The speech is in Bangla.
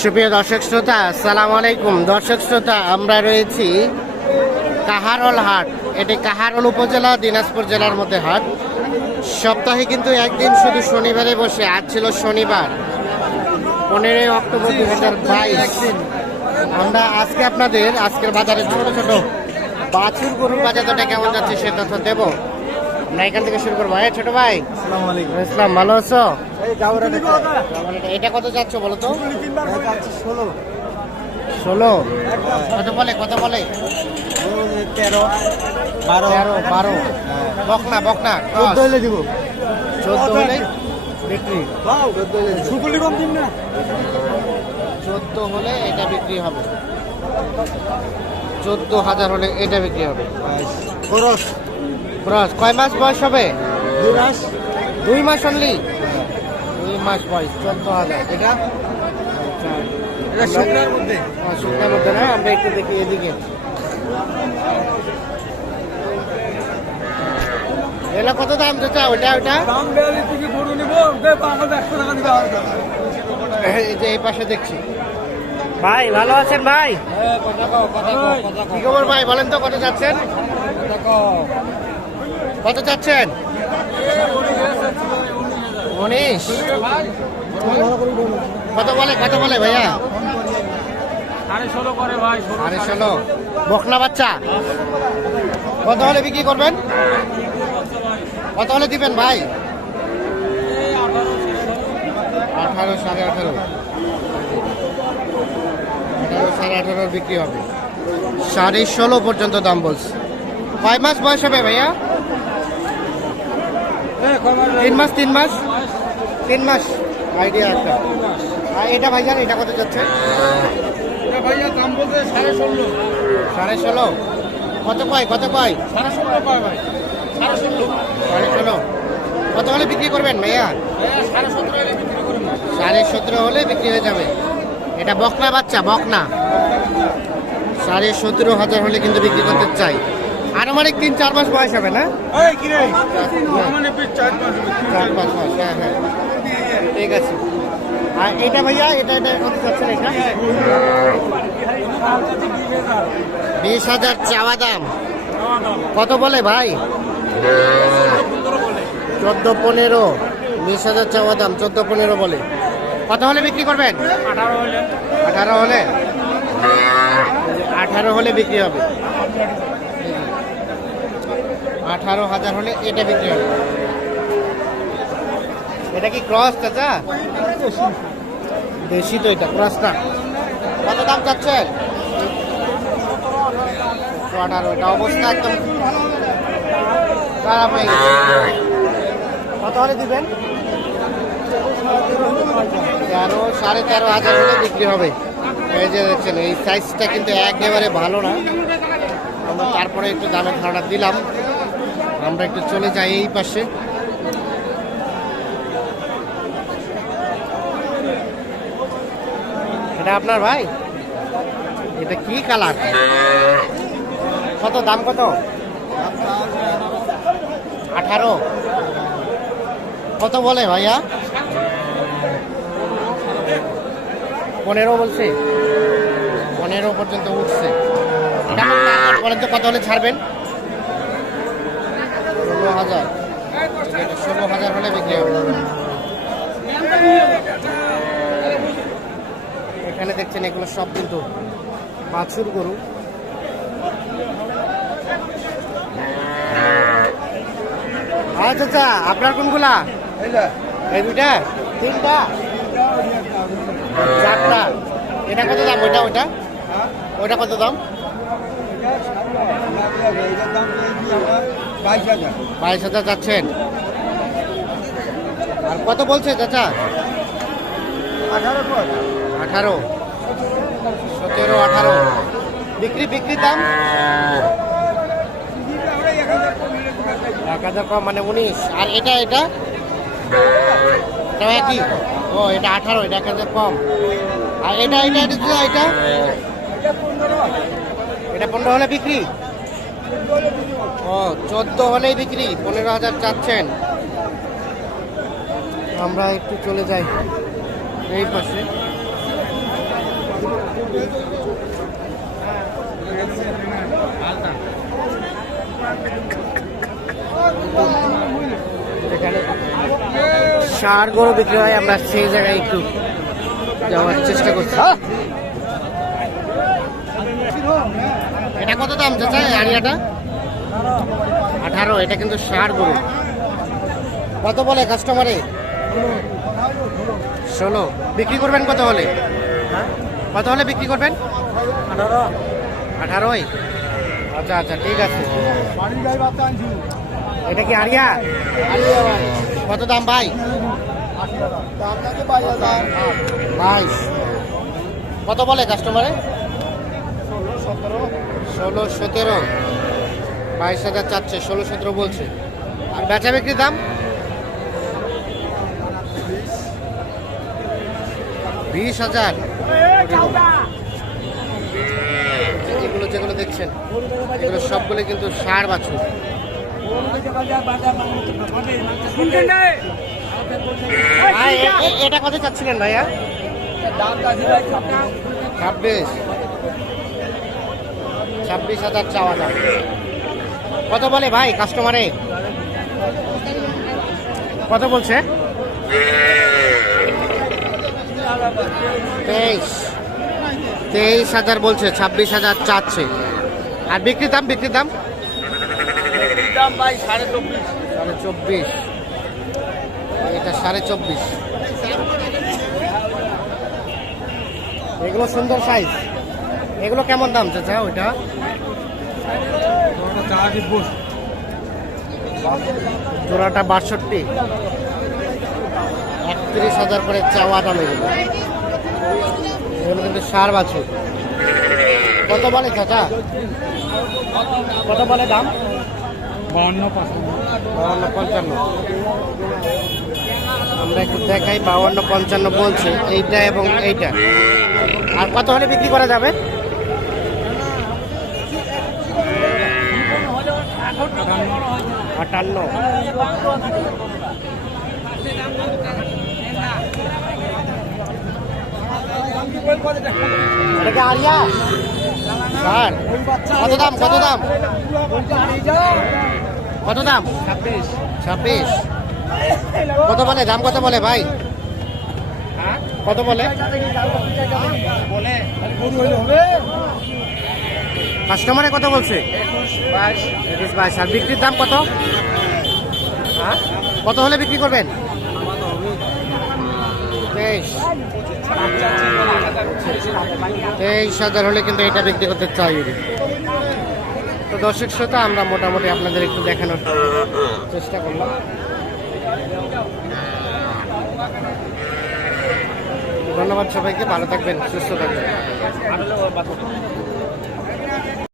সুপ্রিয় দর্শক শ্রোতা আসসালামু আলাইকুম। দর্শক শ্রোতা আমরা রয়েছি কাহারল হাট। এটি কাহারল উপজেলা দিনাজপুর জেলার মধ্যে হাট। সপ্তাহে কিন্তু একদিন শুধু শনিবারে বসে আজ ছিল শনিবার পনেরোই অক্টোবর দু হাজার বাইশ। আমরা আজকে আপনাদের আজকের বাজারে ছোট ছোট বাছুর গরুর বাজারটা কেমন যাচ্ছে সে তথ্য দেবো। আমরা এখান থেকে শুরু করব। হ্যাঁ ছোট ভাই। ইসলাম ভালো আছো? এটা কত যাচ্ছ বলো তো? ষোলো। ষোলো? কত বলে কত বলে? তেরো বারো। তেরো বারো। বকনা বকনা চোদ্দ হলে দিব। চোদ্দ হলে বিক্রি। কম দিন না। চোদ্দ হলে এটা বিক্রি হবে। চোদ্দ হাজার হলে এটা বিক্রি হবে। খরচ। ক্রস কয় মাস বয়স হবে? দুই মাস। দুই মাস অনলি দুই মাস বয়স চোদ্দ হাজার। এটা? এটা শুকনার মধ্যে। শুকনার মধ্যে না আমরা একটু দেখি এদিকে। এলা কত দাম চাচা ওটা ওটা দাম বেয়ালি থেকে গরু নিবো একশো টাকা দিবে এই যে এই পাশে দেখছি। ভাই ভালো আছেন ভাই? কথা কি খবর ভাই বলেন তো কত যাচ্ছেন? কত চাচ্ছেন? উনিশ। কত বলে কত বলে ভাইয়া? সাড়ে ষোলো বকনা বাচ্চা। কত হলে বিক্রি করবেন? কত হলে দিবেন ভাই? আঠারো সাড়ে আঠারো। আঠারো সাড়ে আঠারোর বিক্রি হবে। সাড়ে ষোলো পর্যন্ত দাম বলছে। কয় মাস বয়স হবে ভাইয়া? তিন মাস তিন মাস। তিন মাস। আইডিয়া একটা। আর এটা ভাইজান এটা কত যাচ্ছে? ভাইয়া দাম বলতে সাড়ে ষোলো। সাড়ে ষোলো। কত কয় কত কয়? সাড়ে ষোলো ভাই? সাড়ে ষোলো। সাড়ে ষোলো। কত হলে বিক্রি করবেন ভাইয়া? সাড়ে সতেরো হলে বিক্রি সাড়ে সতেরো হলে বিক্রি হয়ে যাবে। এটা বকনা বাচ্চা বকনা। সাড়ে সতেরো হাজার হলে কিন্তু বিক্রি করতে চাই। আনুমানিক তিন চার মাস বয়স হবে না? চার পাঁচ চার পাঁচ মাস হ্যাঁ হ্যাঁ। ঠিক আছে। আর এটা ভাইয়া এটা এটা কত চাচ্ছেন এটা? বিশ হাজার চাওয়া দাম। কত বলে ভাই? চোদ্দ পনেরো। বিশ হাজার চাওয়া দাম চোদ্দ পনেরো বলে। কত হলে বিক্রি করবেন? আঠারো হলে। আঠারো হলে? আঠারো হলে বিক্রি হবে। আঠারো হাজার হলে এটা বিক্রি হবে। এটা কি ক্রস চাচা? বেশি তো এটা ক্রস না। কত দাম চাচ্ছেন? আঠারো, এটা অবস্থা একদম খারাপ হয়ে কত হলে দিবেন? তেরো, সাড়ে তেরো হাজার হলে বিক্রি হবে। এই যে দেখছেন, এই সাইজটা কিন্তু একেবারে ভালো না। তারপরে একটু দামের ধারণা দিলাম। আমরা একটু চলে যাই এই পাশে। এটা আপনার ভাই? এটা কি কালার? কত, দাম কত? আঠারো। কত বলে ভাইয়া? পনেরো বলছে। পনেরো পর্যন্ত উঠছে। বলেন কত হলে ছাড়বেন? হাজার। ষোলো হাজার হলে বিক্রি হবে এখানে দেখছেন এগুলো সব কিন্তু বাছুর গরু। আচ্ছা আচ্ছা আপনার কোনগুলা? এই দুইটা? তিনটা? চারটা। এটা কত দাম ওইটা ওইটা? ওইটা কত দাম? বাইশ হাজার। যাচ্ছেন। আর কত বলছে চাচা? আঠারো সতেরো আঠারো। বিক্রি বিক্রি দাম? এক হাজার কম মানে উনিশ। আর এটা এটা? একই? ও এটা আঠারো এটা এক হাজার কম। আর এটা এটা এটা এটা? এটা পনেরো হলে বিক্রি? ও, চোদ্দ হলেই বিক্রি, পনেরো হাজার চাচ্ছেন। আমরা একটু চলে যাই। এই পাশে। সার গরু বিক্রি হয়, আমরা সেই জায়গায় একটু যাওয়ার চেষ্টা করছি। কত দাম চাচা আড়িয়াটা আঠারো, এটা কিন্তু সার গরু। কত বলে কাস্টমারে? ষোলো। বিক্রি করবেন কত হলে? কত হলে বিক্রি করবেন? আঠারোই। আচ্ছা আচ্ছা ঠিক আছে। এটা কি আড়িয়া কত দাম ভাই? বাইশ। কত বলে কাস্টমারে? ষোলো সতেরো ষোলো সতেরো। বাইশ হাজার চাচ্ছে ষোলো সতেরো বলছে। আর বেচা বিক্রির দাম? বিশ হাজার। এগুলো যেগুলো দেখছেন, এগুলো সবগুলো কিন্তু সার এ- এটা কত চাচ্ছিলেন ভাইয়া? ছাব্বিশ। ছাব্বিশ হাজার চাওয়া দাম কত বলে ভাই কাস্টমারে কত বলছে? তেইশ। তেইশ হাজার বলছে, ছাব্বিশ হাজার চাচ্ছে। আর বিক্রির দাম বিক্রির দাম? সাড়ে চব্বিশ। সাড়ে চব্বিশ এটা সাড়ে চব্বিশ। এগুলো সুন্দর সাইজ এগুলো কেমন দাম চাচা ওইটা? জোড়াটা বাষট্টি। একত্রিশ হাজার করে চাওয়া দাম এগুলো এগুলো কিন্তু সার বাছুর। কত বলে চাচা? কত বলে দাম? বাউন্ন বাউন্ন পঞ্চান্ন। আমরা একটু দেখাই বাউন্ন পঞ্চান্ন বলছে এইটা এবং এইটা। আর কত হলে বিক্রি করা যাবে? আটান্ন। কত দাম কত দাম? কত দাম? ছাব্বিশ। কত বলে? দাম কত বলে ভাই? কত বলে। কাস্টমারে কত বলছে? একুশ বাইশ আর বিক্রির দাম কত? হ্যাঁ? কত হলে বিক্রি করবেন? তেইশ। তেইশ হাজার হলে কিন্তু এটা বিক্রি করতে চাই। তো দর্শক শ্রোতা, আমরা মোটামুটি আপনাদের একটু দেখানোর চেষ্টা করলাম। ধন্যবাদ সবাইকে, ভালো থাকবেন, সুস্থ থাকবেন।